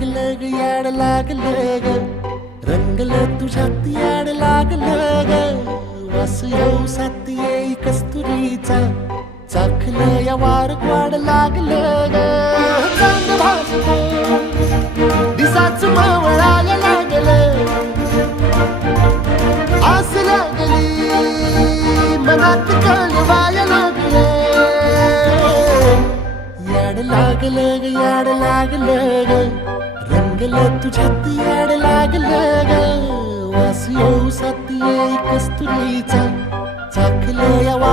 लागलं ग याड लागलं ग रंगलं तुझ्यात याड लागलं ग वास येऊ सात येई कस्तुरीचा चाखलं या वार वाड लागलं ग चांग भासतो दिसाच मावळायला लागलं आस लागली मनात कळवायला लागलं याड लागलं ग याड लागलं ग रंगलं तुझ्यात याड लागलं ग वास येऊ सात येई कस्तुरीचा चाखलं या वार